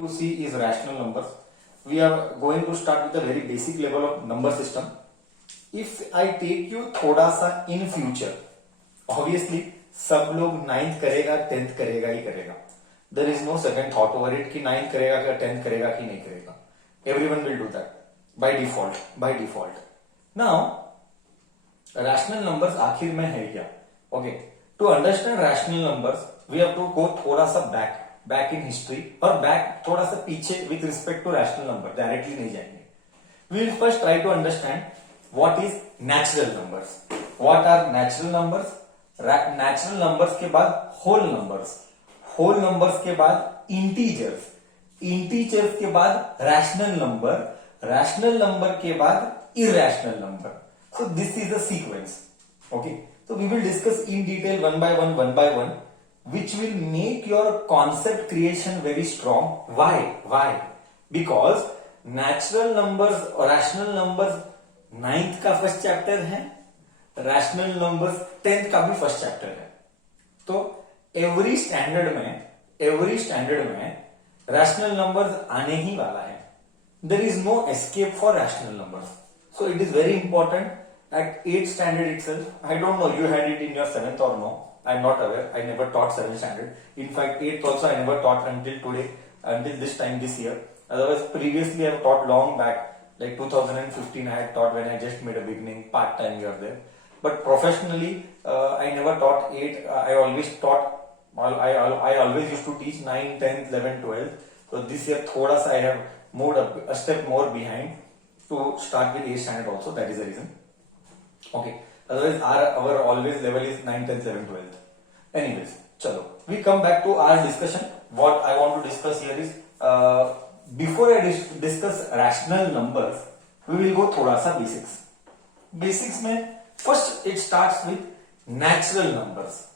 To see is rational numbers. We are going to start with a very basic level of number system. If I take you थोड़ा सा in future, obviously सब लोग 9th करेगा 10th करेगा ही करेगा. There is no second thought over it कि 9th करेगा क्या 10th करेगा कि नहीं करेगा. Everyone will do that by default. By default. Now rational numbers आखिर में है क्या? Okay. To understand rational numbers, we have to go थोड़ा सा back in history और back थोड़ा सा पीछे with respect to rational number. Directly नहीं जाएंगे. We will first try to understand what is natural numbers. What are natural numbers? Natural numbers के बाद whole numbers. Whole numbers के बाद integers. Integers के बाद rational number. Rational number के बाद irrational number. So this is the sequence. Okay. So we will discuss in detail one by one, which will make your concept creation very strong. Why? Because natural numbers और rational numbers 9th का first chapter है, rational numbers 10th का भी first chapter है. तो every standard में rational numbers आने ही वाला है. There is no escape for rational numbers. So it is very important at 8th standard itself. I don't know you had it in your 7th or no. I'm not aware. I never taught 7th standard. In fact, 8th also I never taught until today, until this time this year. Otherwise, previously I have taught long back, like 2015 I had taught when I just made a beginning, part-time here there. But professionally, I never taught 8. I always taught, I always used to teach 9, 10th, 11, 12th. So this year, thoda sa I have moved a step more behind to start with 8th standard also. That is the reason. Okay. Otherwise, our always level is 9, 10, 11, 12. Anyways, chalo. We come back to our discussion. What I want to discuss here is, before I discuss rational numbers, we will go thoda sa basics. Basics में first it starts with natural numbers.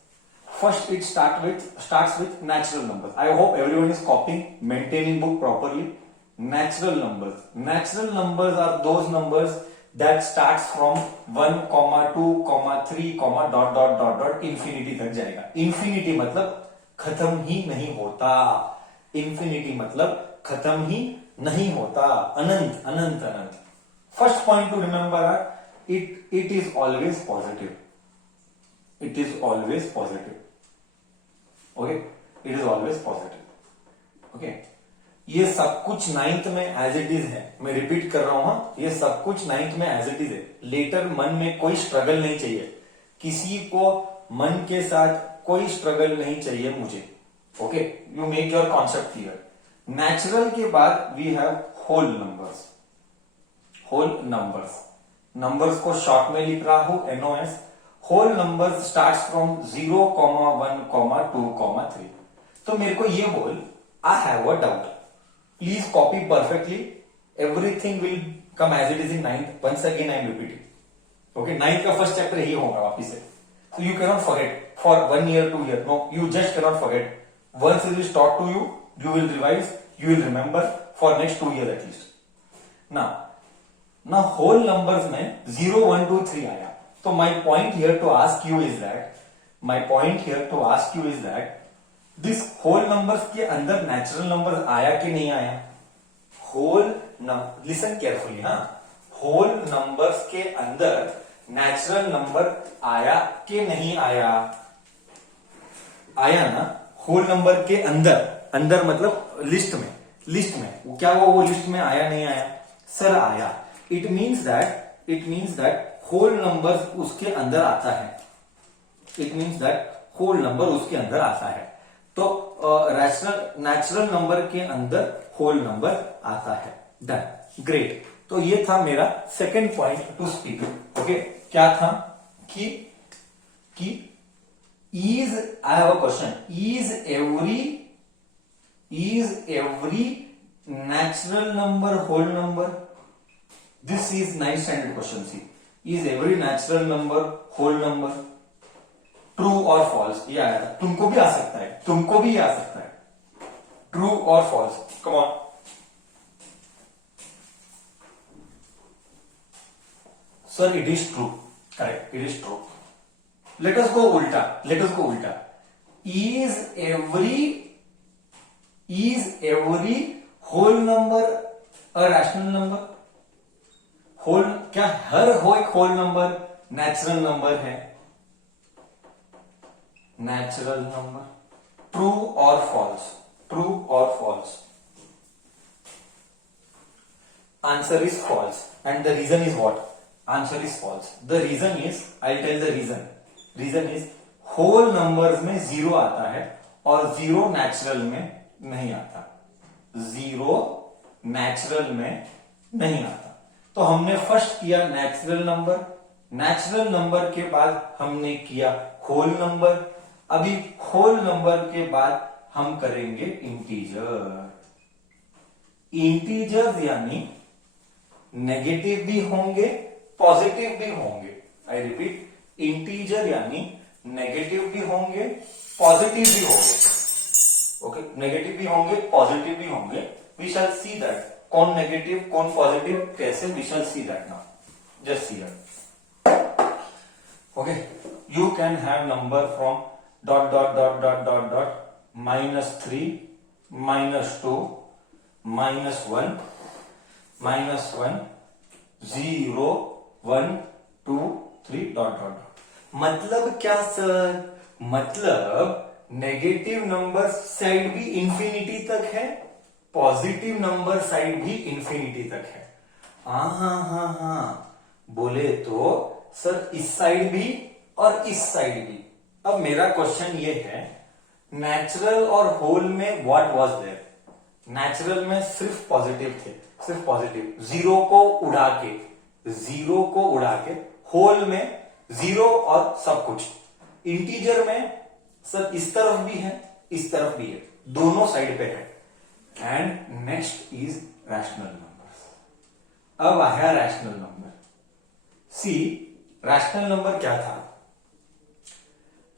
Starts with natural numbers. I hope everyone is copying, maintaining book properly. Natural numbers. Natural numbers are those numbers that starts from 1, 2, 3, dot infinity तक जाएगा. Infinity मतलब खत्म ही नहीं होता. Infinity मतलब खत्म ही नहीं होता. अनंत. First point to remember that it is always positive. It is always positive. Okay? It is always positive. Okay? ये सब कुछ 9th में एज इट इज है. मैं रिपीट कर रहा हूं, ये सब कुछ 9th में एज इट इज है. लेटर मन में कोई स्ट्रगल नहीं चाहिए. किसी को मन के साथ कोई स्ट्रगल नहीं चाहिए मुझे. Okay, you make your concept clear. Natural के बाद we have whole numbers. Numbers को शॉर्ट में लिख रहा हूं NOS. Whole numbers starts from 0, 1, 2, 3. तो मेरे को ये बोल, I have a doubt. Please copy perfectly. Everything will come as it is in 9th. Once again I am repeating. Okay, 9th का first chapter यही होगा वापिस से. So you cannot forget for 1 year, 2 year. No, you just cannot forget. Once it is taught to you, you will revise, you will remember for next 2 years at least. Now whole numbers में 0, 1, 2, 3 आया. So my point here to ask you is that this whole numbers के अंदर natural number आया कि नहीं आया. Listen carefully. Whole numbers के अंदर नेचुरल नंबर आया कि नहीं आया. आया ना. होल नंबर के अंदर मतलब लिस्ट में क्या वो लिस्ट में आया नहीं आया. सर आया. It means that whole number उसके अंदर आता है. तो नेचुरल नंबर के अंदर होल नंबर आता है. डन. ग्रेट. तो ये था मेरा second point to speak. Okay, क्या था कि I have a question. Is every natural number whole number? This is 9th standard question. See, is every natural number whole number? True और फॉल्स. ये आया था. तुमको भी आ सकता है. ट्रू और false. Come on. Sir it is true. Correct, it is true. Let us go उल्टा. Is every is every whole number a rational number? Whole, क्या हर एक होल नंबर नेचुरल नंबर है? नेचुरल नंबर, ट्रू और false? True और false? Answer is false. And the reason is what? Answer is false. The reason is, I'll tell the reason. Reason is, whole numbers में zero आता है और zero natural में नहीं आता. Zero natural में नहीं आता. तो हमने फर्स्ट किया नेचुरल नंबर, नेचुरल नंबर के बाद हमने किया होल नंबर, अभी होल नंबर के बाद हम करेंगे इंटीजर. इंटीजर्स यानी नेगेटिव भी होंगे, पॉजिटिव भी होंगे. आई रिपीट, इंटीजर यानी नेगेटिव भी होंगे, पॉजिटिव भी होंगे. ओके, नेगेटिव भी होंगे, पॉजिटिव भी होंगे. We shall see that. कौन नेगेटिव कौन पॉजिटिव कैसे, we shall see that now. Just see that. Okay, you can have number from dot dot dot dot dot dot -3, -2, -1, -1, 0, 1, 2, 3 dot dot. मतलब क्या सर? मतलब नेगेटिव नंबर साइड भी infinity तक है, पॉजिटिव नंबर साइड भी इंफिनिटी तक है. हाँ, बोले तो सर इस साइड भी और इस साइड भी. अब मेरा क्वेश्चन ये है, नेचुरल और होल में व्हाट वाज देयर? नेचुरल में सिर्फ पॉजिटिव थे, सिर्फ पॉजिटिव, जीरो को उड़ा के. होल में जीरो और सब कुछ. इंटीजर में सर इस तरफ भी है, इस तरफ भी है, दोनों साइड पे है. And next is rational numbers. अब आया रैशनल नंबर. सी, रैशनल नंबर क्या था?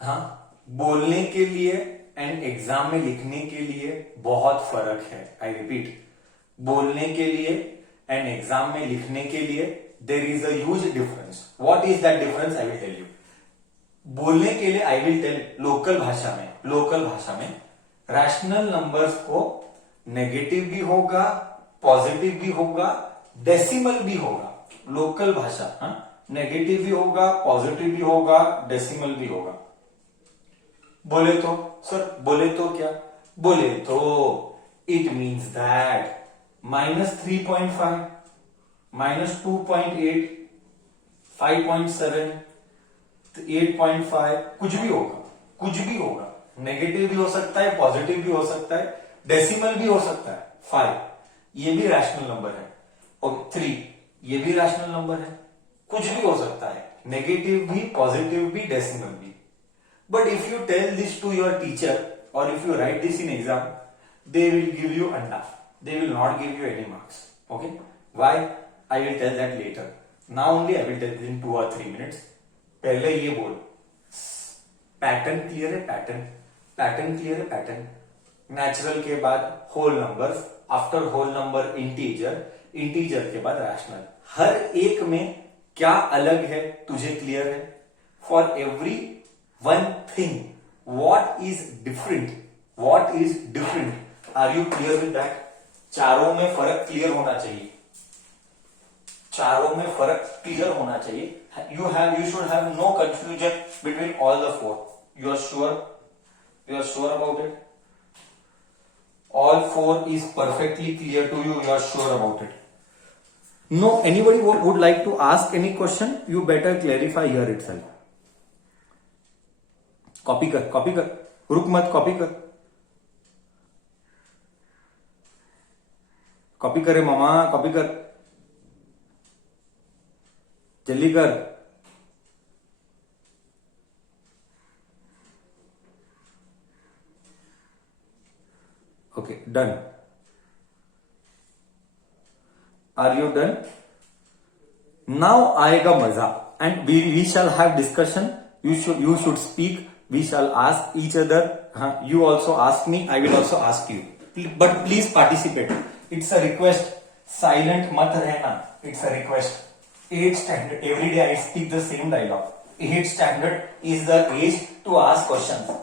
हाँ, बोलने के लिए एंड एग्जाम में लिखने के लिए बहुत फर्क है. आई रिपीट, बोलने के लिए एंड एग्जाम में लिखने के लिए there is a huge difference. What is that difference? I will tell you. बोलने के लिए आई विल टेल लोकल भाषा में रैशनल नंबर्स को नेगेटिव भी होगा, पॉजिटिव भी होगा, डेसिमल भी होगा. लोकल भाषा, नेगेटिव भी होगा, पॉजिटिव भी होगा, डेसिमल भी होगा. बोले तो सर, बोले तो क्या? बोले तो इट मीन्स दैट -3.5, -2.8, 5.7, 8.5, कुछ भी होगा. नेगेटिव भी हो सकता है, पॉजिटिव भी हो सकता है, डेसिमल भी हो सकता है. 5 ये भी रैशनल नंबर है. और 3 ये भी रैशनल नंबर है. कुछ भी हो सकता है, नेगेटिव भी, पॉजिटिव भी, डेसिमल भी. But if you tell this to your teacher or if you write this in exam, they will give you anda. They will not give you any marks. Okay? Why? I will tell that later. Now only I will tell in 2 or 3 minutes. पहले ये बोल. Pattern clear है? Pattern clear है? Pattern. Natural के बाद whole number, after whole number integer के बाद rational. हर एक में क्या अलग है तुझे क्लियर है? For every one thing, what is different? Are you clear with that? चारों में फर्क क्लियर होना चाहिए. You should have no confusion between all the four. You are sure about it? All four is perfectly clear to you. You are sure about it? No, anybody would like to ask any question? You better clarify here itself. Copy कर, रुक मत, copy करे मामा, copy कर, जल्दी कर. Okay, done. Are you done? Now आएगा मजा and we shall have discussion. You should speak. We shall ask each other. You also ask me. I will also ask you. But please participate. It's a request. Silent mat रहना. It's a request. 8th standard. Every day I speak the same dialogue. 8th standard is the age to ask questions.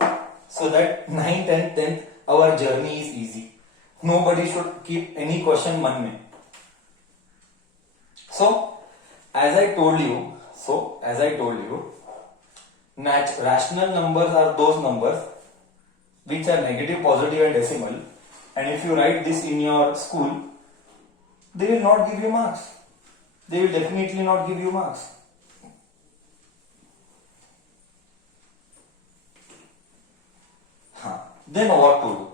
So that 9th and 10th our journey is easy. Nobody should keep any question मन में. So as I told you, rational numbers are those numbers which are negative, positive and decimal, and if you write this in your school, they will not give you marks. They will definitely not give you marks. Then what to do?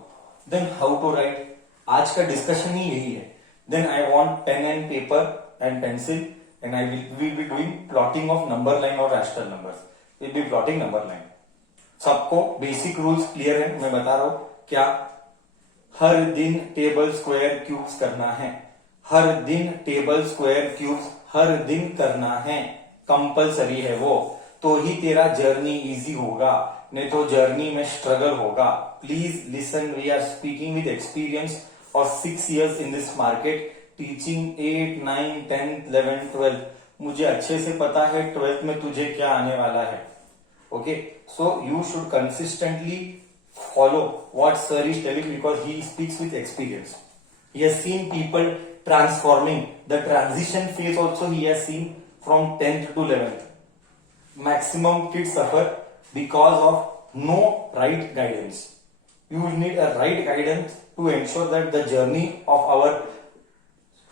Then how to write? आज का discussion ही यही है. Then I want pen and paper and pencil, and I will be doing plotting of number line or rational numbers. We'll be plotting number line. सबको basic rules clear है. मैं बता रहा हूं क्या. हर दिन टेबल स्क्वायर क्यूब्स करना है. हर दिन टेबल स्क्वायर क्यूब्स हर दिन करना है. कंपलसरी है वो. तो ही तेरा जर्नी इजी होगा, नहीं तो जर्नी में स्ट्रगल होगा. Please listen, we are speaking with experience और 6 years in this market, teaching 8, 9, 10, 11, 12. मुझे अच्छे से पता है 12th में तुझे क्या आने वाला है. Okay, so you should consistently follow what sir is telling because he speaks with experience. He has seen people transforming. The transition phase also he has seen from 10th to 11th. Maximum kids suffer because of no right guidance. You will need a right guidance to ensure that the journey of our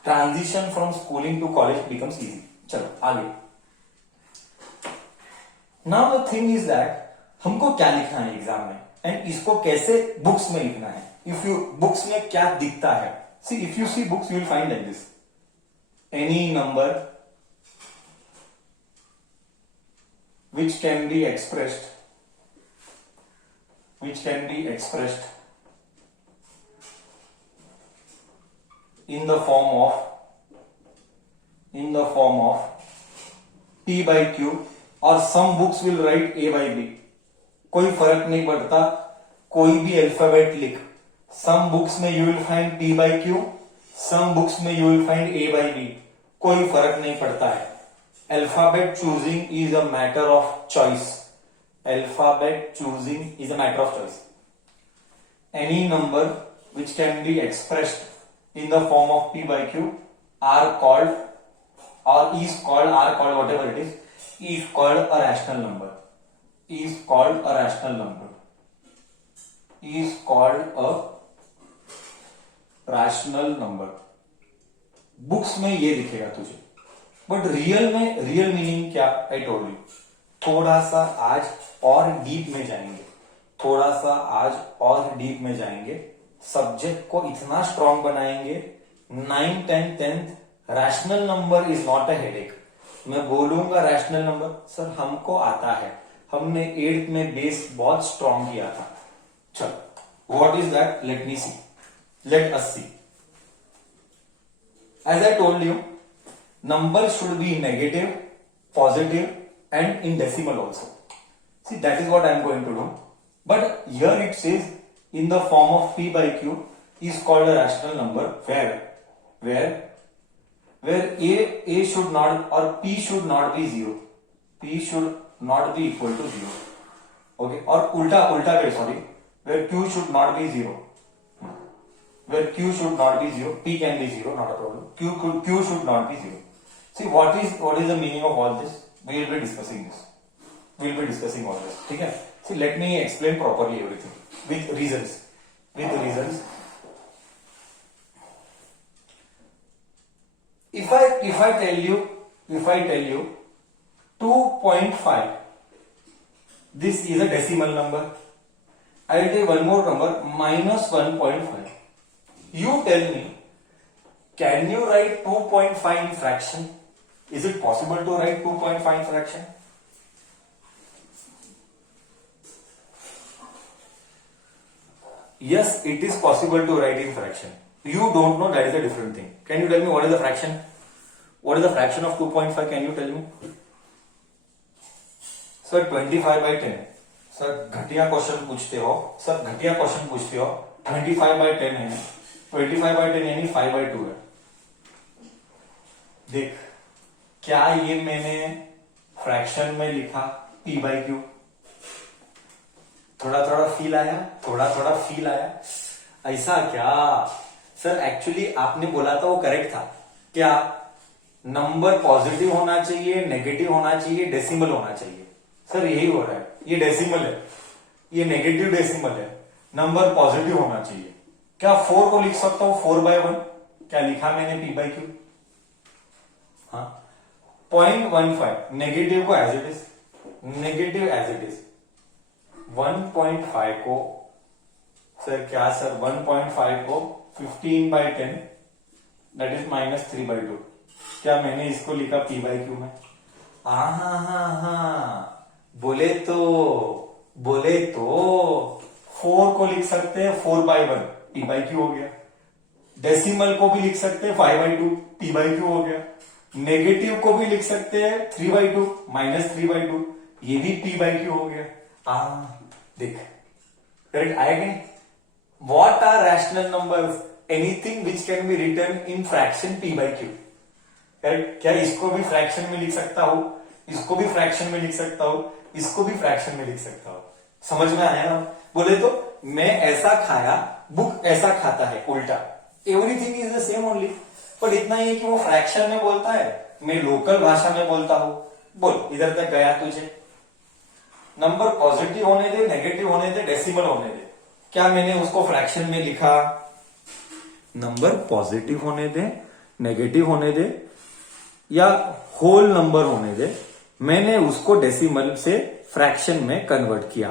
transition from schooling to college becomes easy. चलो आगे. Now the thing is that हमको क्या लिखना है exam में and इसको कैसे books में लिखना है. इफ यू बुक्स में क्या दिखता है, see if you see books you will find like this. Any number which can be expressed in the form of p by q, और some books will write a by b. कोई फर्क नहीं पड़ता, कोई भी अल्फाबेट लिख. Some books में you will find p by q, some books में you will find a by b. कोई फर्क नहीं पड़ता है. Alphabet choosing is a matter of choice. Any number which can be expressed in the form of p by q are called whatever it is called a rational number. Is called a rational number. Books में ये दिखेगा तुझे, but real meaning क्या? आई told you. थोड़ा सा आज और deep में जाएंगे. सब्जेक्ट को इतना स्ट्रांग बनाएंगे. 9, 10, 10th rational number is not a headache. मैं बोलूंगा रैशनल नंबर, सर हमको आता है, हमने 8th में बेस बहुत स्ट्रांग किया था. चलो what is that? Let us see. As I told you, number should be negative, positive and in decimal also. See, that is what I am going to do. But here it says in the form of p by q is called a rational number where a should not or p should not be 0. P should not be equal to 0. Okay, or ulta way, sorry, where q should not be 0. Where q should not be 0, p can be 0, not a problem. Q should not be 0. See, what is the meaning of all this? We will be discussing all this. ठीक है? See, let me explain properly everything with reasons. If I tell you 2.5, this is a decimal number. I will take one more number, minus 1.5. You tell me, can you write 2.5 in fraction? Is it possible to write 2.5 fraction? Yes, it is possible to write in fraction. You don't know, that is a different thing. Can you tell me what is the fraction? What is the fraction of 2.5? Can you tell me? Sir, 25 by 10. Sir, घटिया question पूछते हो. 25 by 10 है. 25 by 10 यानी 5 by 2 है. देख, क्या ये मैंने फ्रैक्शन में लिखा p by q? थोड़ा फील आया. ऐसा क्या? सर एक्चुअली आपने बोला था वो करेक्ट था क्या? नंबर पॉजिटिव होना चाहिए, नेगेटिव होना चाहिए, डेसिमल होना चाहिए। सर यही हो रहा है, ये डेसिमल है, ये नेगेटिव डेसिमल है, नंबर पॉजिटिव होना चाहिए। क्या 4 को लिख सकता हूं 4/1? क्या लिखा मैंने p/q? हाँ 0.15 नेगेटिव को as it is, negative as it is. 1.5 को सर क्या सर 1.5 को 15/10 दैट इज -3/2। क्या मैंने इसको लिखा p/q में? हाँ बोले तो 4 को लिख सकते हैं 4/1 p/q हो गया। डेसिमल को भी लिख सकते हैं 5/2 p/q हो गया। नेगेटिव को भी लिख सकते हैं 3/2 -3/2, ये भी p/q हो गया। देख करेक्ट आएगा नहीं? What are rational numbers? Anything which can be written in fraction p/q. Correct? क्या इसको भी फ्रैक्शन में लिख सकता हूं, इसको भी फ्रैक्शन में लिख सकता हूं, इसको भी फ्रैक्शन में लिख सकता हूं? समझ में आया? बोले तो मैं ऐसा खाया, बुक ऐसा खाता है, उल्टा। Everything is the same only, पर इतना ही है कि वो फ्रैक्शन में बोलता है, मैं लोकल भाषा में बोलता हूं। बोल इधर तक गया तुझे? नंबर पॉजिटिव होने दे, नेगेटिव होने दे, डेसिमल होने दे। क्या मैंने उसको फ्रैक्शन में लिखा? नंबर पॉजिटिव होने दे, नेगेटिव होने दे या होल नंबर होने दे, मैंने उसको डेसिमल से फ्रैक्शन में कन्वर्ट किया।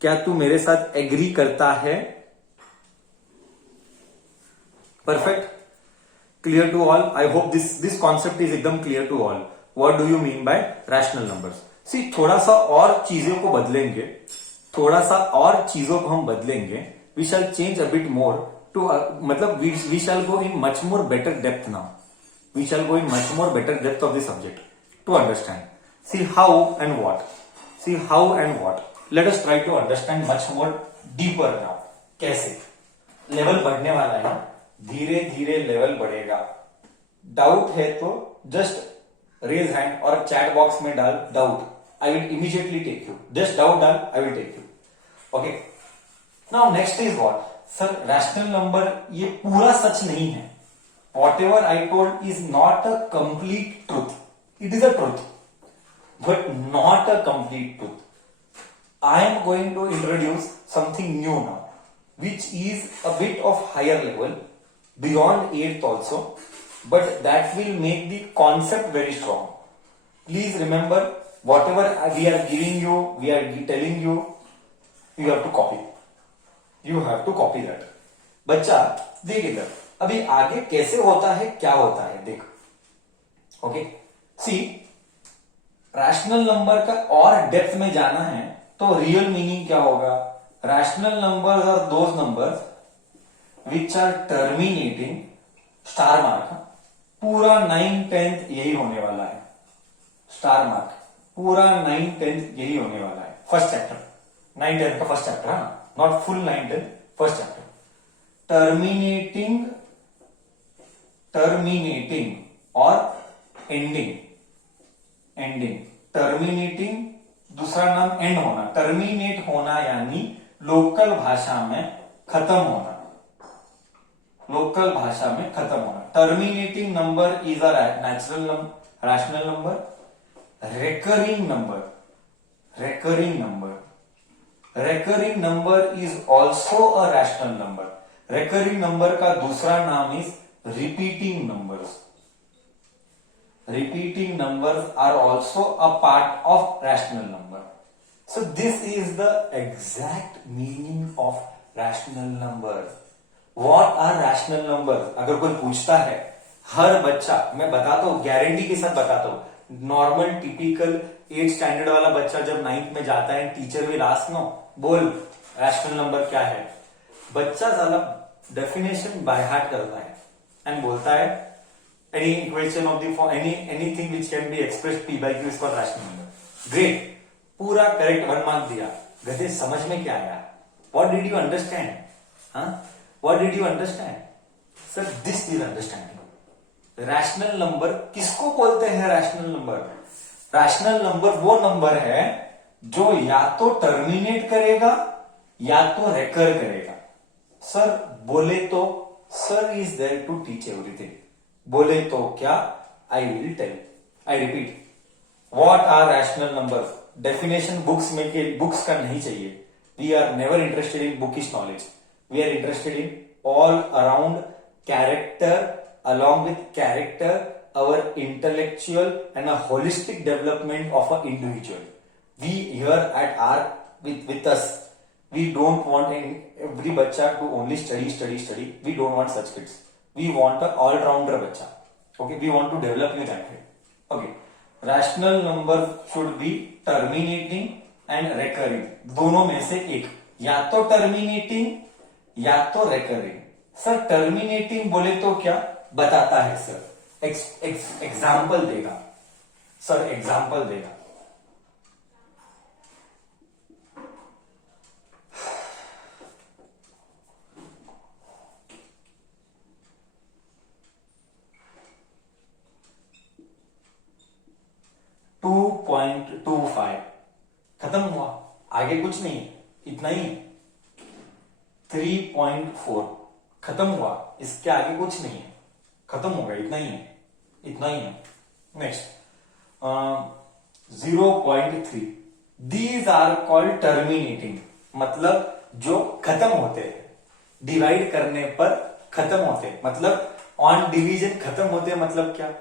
क्या तू मेरे साथ एग्री करता है? Perfect, clear to all? I hope this concept is एकदम clear to all. What do you mean by rational numbers? See थोड़ा सा और चीजों को बदलेंगे, थोड़ा सा और चीजों को हम बदलेंगे। We shall change a bit more to मतलब we shall go in much more better depth now. We shall go in much more better depth of the subject to understand. See how and what, see how and what. Let us try to understand much more deeper now. कैसे? Level बढ़ने वाला है, धीरे धीरे level बढ़ेगा। Doubt है तो just raise hand और चैट बॉक्स में डाल doubt, I will immediately take you. Just doubt done, I will take you. Okay. Now next is what? Sir, rational number ये पूरा सच नहीं है. Whatever I told is not a complete truth. It is a truth, but not a complete truth. I am going to introduce something new now, which is a bit of higher level, beyond 8th also, but that will make the concept very strong. Please remember, whatever we are giving you, we are telling you, you have to copy. You have to copy that. बच्चा देख इधर, अभी आगे कैसे होता है, क्या होता है देख। ओके सी, रैशनल नंबर का और डेप्थ में जाना है तो रियल मीनिंग क्या होगा? Rational numbers are those numbers which are terminating star mark. पूरा 9th-10th यही होने वाला है, स्टार मार्क पूरा 9th-10th यही होने वाला है। फर्स्ट चैप्टर 9th-10th का फर्स्ट चैप्टर है, not full 9th-10th, first chapter. Terminating और एंडिंग। टर्मिनेटिंग दूसरा नाम एंड होना, टर्मिनेट होना यानी लोकल भाषा में खत्म होना, लोकल भाषा में खत्म होना। Terminating number is a natural number, rational number. recurring number is also a rational number. recurring number का दूसरा नाम is repeating numbers. repeating numbers are also a part of rational number. So this is the exact meaning of rational numbers. What are rational numbers? अगर कोई पूछता है, हर बच्चा, मैं बताता हूं, गारंटी के साथ बताता हूं, नॉर्मल टिपिकल 8th स्टैंडर्ड वाला बच्चा जब 9th में जाता है, टीचर विल आस्क नो, बोल रैशनल नंबर क्या है? बच्चा ज्यादा डेफिनेशन बाय हार्ट करता है एंड बोलता है any equation of the anything which can be expressed p/q is called rational number. Great, पूरा करेक्ट 1 मार्क दिया। गधे समझ में क्या आया? What did you understand? What did you understand? Sir this is understanding. Rational number किसको बोलते हैं? रैशनल नंबर, रैशनल नंबर वो नंबर है जो या तो टर्मिनेट करेगा या तो रेकर करेगा। सर बोले तो sir is there to teach everything. बोले तो क्या, I will tell. I repeat, what are rational numbers? Definition books में के बुक्स का नहीं चाहिए। We are never interested in bookish knowledge, we are interested in all around character, along with character, our intellectual and a holistic development of an individual. We here at our with us, we don't want every bacha to only study. We don't want such kids. We want an all-rounder bacha. Okay, we want to develop you that way. Okay, rational number should be terminating and recurring. दोनों में से एक, या तो terminating या तो recurring। Sir terminating बोले तो क्या बताता है सर? एग्जाम्पल देगा सर, एग्जाम्पल देगा। .25 खत्म हुआ, आगे कुछ नहीं, इतना ही। 3.4 खत्म हुआ, इसके आगे कुछ नहीं है, खत्म हो गया, इतना ही है, इतना ही है। Next 0.3, these are called terminating, मतलब जो खत्म होते हैं, डिवाइड करने पर खत्म होते हैं, मतलब ऑन डिवीजन खत्म होते हैं। मतलब क्या?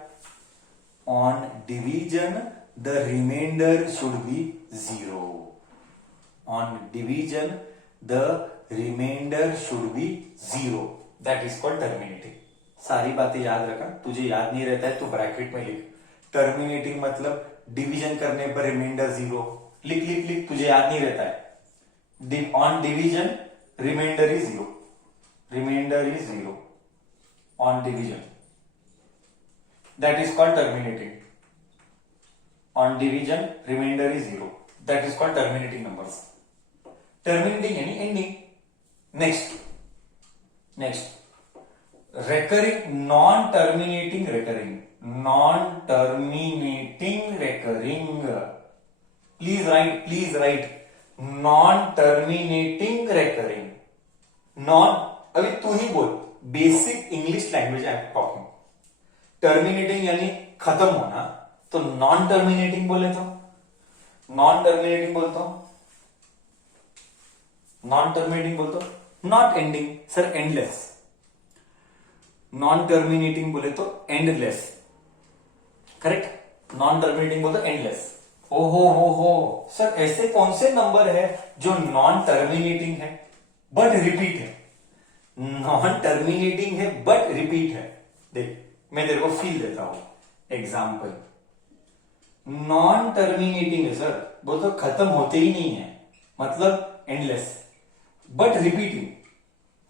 On division the remainder should be 0। On division the remainder should be 0, that is called terminating. सारी बातें याद रखा, तुझे याद नहीं रहता है तो ब्रैकेट में लिख। टर्मिनेटिंग मतलब डिवीजन करने पर रिमाइंडर 0, लिख लिख लिख, तुझे याद नहीं रहता है। On division remainder is 0, remainder is 0 on division, that is called terminating. On division remainder is 0, that is called terminating numbers. Terminating यानी ending. Next recurring, non-terminating recurring, non-terminating recurring, please write non-terminating recurring, non, अभी तू ही बोल, basic English language I am talking. Terminating यानी खत्म होना, तो non terminating बोले तो, नॉन टर्मिनेटिंग बोलता हूं, नॉन टर्मिनेटिंग बोलता हूं, not ending sir, endless. Non terminating बोले तो एंडलेस, करेक्ट। नॉन टर्मिनेटिंग बोले तो एंडलेस। हो सर, ऐसे कौन से नंबर है जो नॉन टर्मिनेटिंग है बट रिपीट है? नॉन टर्मिनेटिंग है बट रिपीट है। देख, मैं तेरे को फील देता हूं, एग्जाम्पल। नॉन टर्मिनेटिंग है सर, वो तो खत्म होते ही नहीं है, मतलब endless, but repeating,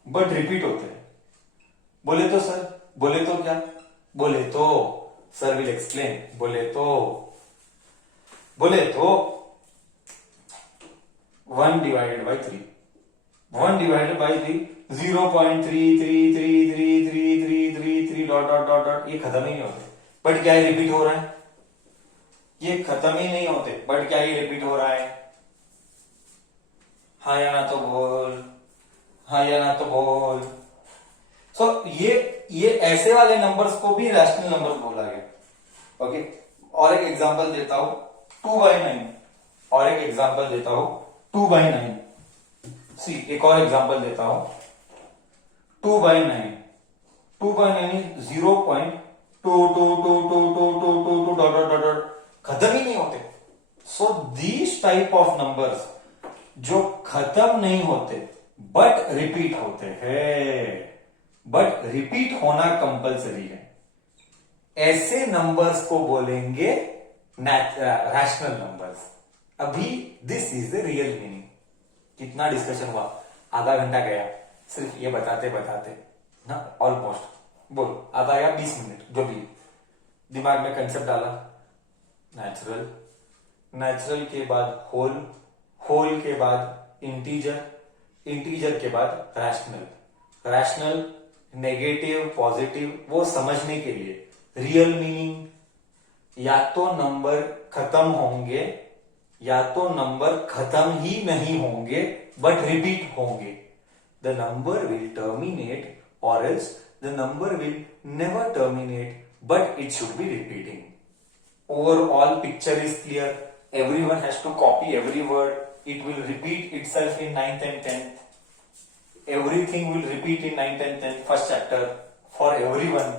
but repeat होते हैं। बोले तो सर, बोले तो क्या? बोले तो सर विल एक्सप्लेन। बोले तो 1 divided by 3, 1 divided by 3, 0.33333333 dot dot dot dot, ये खत्म ही नहीं होते, बट क्या ये रिपीट हो रहा है? ये खत्म ही नहीं होते, बट क्या ये रिपीट हो रहा है? हाँ या ना तो बोल, हाँ या ना तो बोल। सो ये ऐसे वाले नंबर्स को भी रैशनल नंबर्स बोला गया। ओके, और एक एग्जांपल देता हूं, 2/9, और एक एग्जांपल देता हूं 2/9। सी, एक और एग्जांपल देता हूं 2/9। 2/9 इज 0.222222 डॉट डॉट डॉट, खत्म ही नहीं होते। So these type of numbers जो खत्म नहीं होते बट रिपीट होते हैं, बट रिपीट होना कंपलसरी है, ऐसे नंबर्स को बोलेंगे रैशनल नंबर्स। अभी this is the real meaning. कितना डिस्कशन हुआ? आधा घंटा गया सिर्फ ये बताते बताते ना, ऑलमोस्ट। बोल, आधा या 20 मिनट, जो भी दिमाग में कंसेप्ट डाला। नेचुरल, नेचुरल के बाद होल, होल के बाद इंटीजर, इंटीजर के बाद रैशनल, रैशनल नेगेटिव पॉजिटिव, वो समझने के लिए। रियल मीनिंग, या तो नंबर खत्म होंगे या तो नंबर खत्म ही नहीं होंगे बट रिपीट होंगे। The number will terminate or else the number will never terminate, but it should be repeating. Overall picture is clear. Everyone has to copy every word. It will repeat itself in 9th and 10th. Everything will repeat in 9th and 10th, first chapter, for everyone.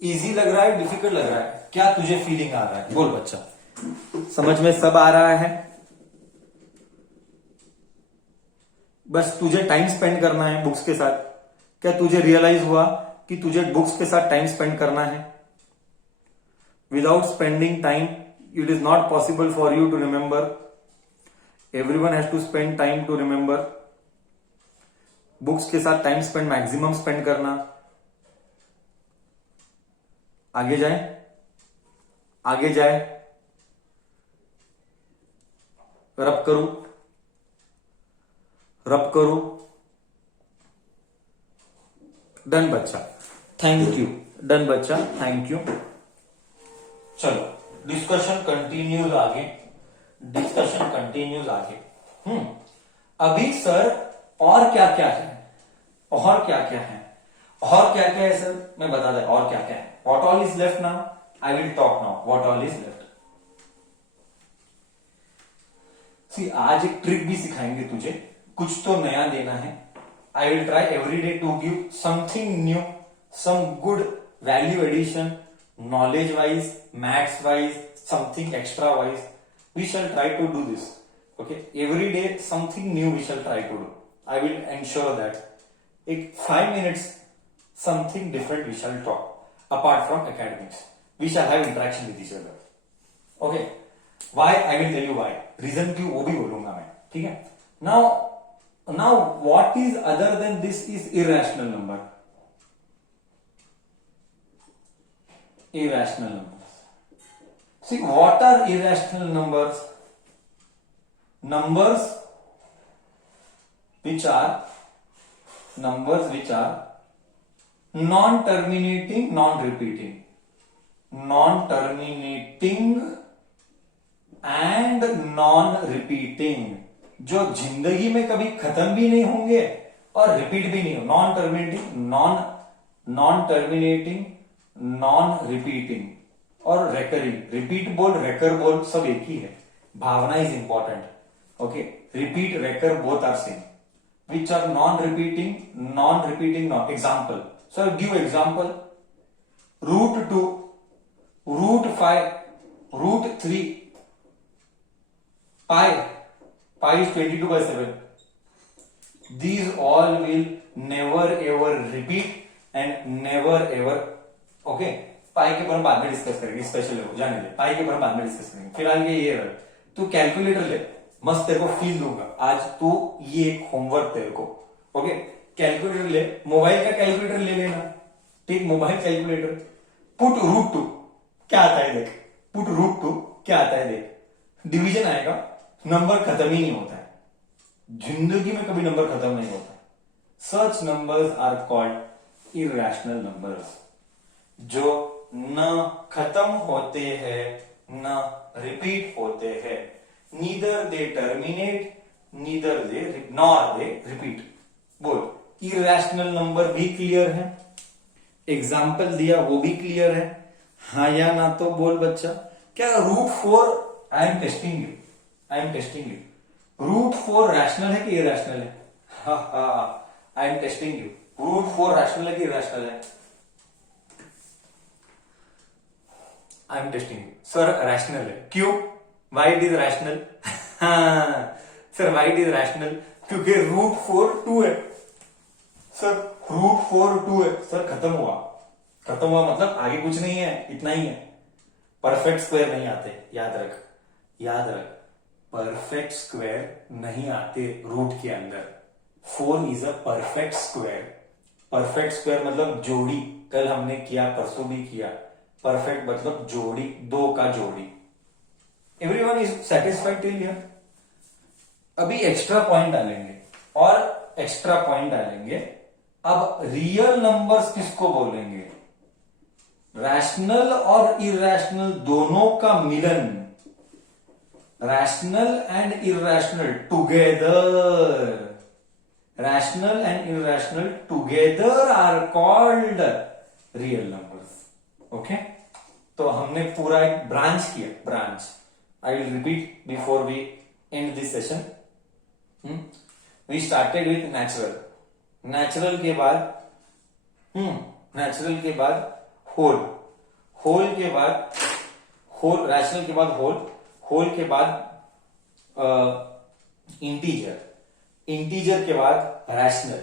Easy लग रहा है, difficult लग रहा है? क्या तुझे feeling आ रहा है? बोल बच्चा, समझ में सब आ रहा है? बस तुझे टाइम स्पेंड करना है बुक्स के साथ. क्या तुझे रियलाइज हुआ कि तुझे बुक्स के साथ टाइम स्पेंड करना है? Without spending time it is not possible for you to remember. Everyone has to spend time to remember. Books के साथ टाइम स्पेंड मैक्सिमम स्पेंड करना. आगे जाए, आगे जाए. रब करूं, रब करूं. डन बच्चा, थैंक यू. डन बच्चा, थैंक यू. चलो डिस्कशन कंटिन्यूज आगे. डिस्कशन कंटिन्यूज आगे. अभी सर और क्या क्या है? और क्या क्या है? और क्या क्या है सर? मैं बता दे और क्या क्या है. What all is left now? I will talk now. What all is left? See, आज एक ट्रिक भी सिखाएंगे तुझे. कुछ तो नया देना है. I will try every day to give something new, some good value addition, knowledge wise, maths wise, something extra wise. We shall try to do this. Okay? Every day something new we shall try to do. I will ensure that. In 5 minutes, something different we shall talk. Apart from academics, we shall have interaction with each other. Okay? Why? I will tell you why. Reason क्यों वो भी बोलूंगा मैं. ठीक है? Now what is other than this is irrational number. Irrational numbers. See, what are irrational numbers? Numbers which are non-terminating, non-repeating. Non-terminating and non-repeating. जो जिंदगी में कभी खत्म भी नहीं होंगे और रिपीट भी नहीं हो. non-terminating, non-repeating और recurring. रिपीट बोल, रेकर बोल, सब एक ही है. Bhavana is important. Okay? Repeat, recur both are same. Which are non-repeating, non. Example. So give example. Root 2, root 5, root 3, pi is 22/7. These all will never ever repeat and never ever. Okay? पाई के ऊपर हम बाद में discuss करेंगे. Special है वो, जाने दे. पाई के ऊपर हम बाद में डिस्कस करेंगे. फिलहाल ये रहा. तू कैलकुलेटर ले, मस्त तेरे को फील दूंगा आज. तू ये एक होमवर्क तेरे को. ओके? कैलकुलेटर ले, मोबाइल का कैलकुलेटर ले लेना. ठीक? Mobile calculator. पुट रूट 2 क्या आता है देख. पुट रूट 2 क्या आता है देख. डिवीजन आएगा. नंबर खत्म ही नहीं होता है. जिंदगी में कभी नंबर खत्म नहीं होता. Such numbers are called irrational numbers. जो न खत्म होते हैं न रिपीट होते हैं. Neither they terminate neither they nor they repeat. बोल. इरैशनल नंबर भी क्लियर है. एग्जाम्पल दिया वो भी क्लियर है. हाँ या ना तो बोल बच्चा. क्या root 4? I am testing you. I am testing you. Root 4 rational है कि इरैशनल है? I am testing you. Root 4 rational है कि इरैशनल है? I am testing you. Sir rational है. क्यों? Why it is rational? Sir why it is rational? क्योंकि root 4 2 है. सर रूट 4 2 है. सर खत्म हुआ. खत्म हुआ मतलब आगे कुछ नहीं है, इतना ही है. परफेक्ट स्क्वायर नहीं आते. याद रख, याद रख. परफेक्ट स्क्वायर नहीं आते रूट के अंदर. 4 is a perfect square. Perfect square मतलब जोड़ी. कल हमने किया, परसों भी किया. परफेक्ट मतलब जोड़ी, दो का जोड़ी. Everyone is satisfied till here? अभी एक्स्ट्रा पॉइंट डालेंगे और एक्स्ट्रा पॉइंट डालेंगे. अब रियल नंबर्स किसको बोलेंगे? रैशनल और इरैशनल दोनों का मिलन. Rational and irrational together. Rational and irrational together are called real numbers. Okay, तो हमने पूरा एक ब्रांच किया, branch. I will repeat before we end this session. We started with natural, natural के बाद नेचुरल के बाद होल, होल के बाद होल, रैशनल के बाद होल, होल के बाद इंटीजर, इंटीजर के बाद रैशनल,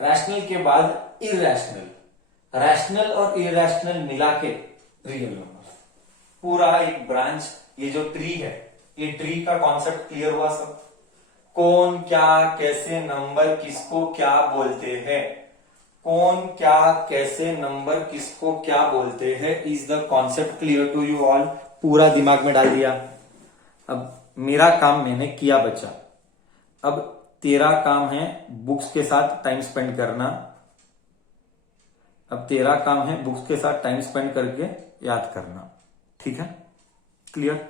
रैशनल के बाद इरेशनल, रैशनल और इरेशनल मिला के रियल नंबर। पूरा एक ब्रांच, ये जो ट्री है, ये ट्री का कॉन्सेप्ट क्लियर हुआ सब? कौन क्या कैसे नंबर किसको क्या बोलते हैं, कौन क्या कैसे नंबर किसको क्या बोलते हैं, is the concept clear to you all? पूरा दिमाग में डाल दिया। अब मेरा काम मैंने किया बच्चा, अब तेरा काम है बुक्स के साथ टाइम स्पेंड करना। अब तेरा काम है बुक्स के साथ टाइम स्पेंड करके याद करना। ठीक है, क्लियर?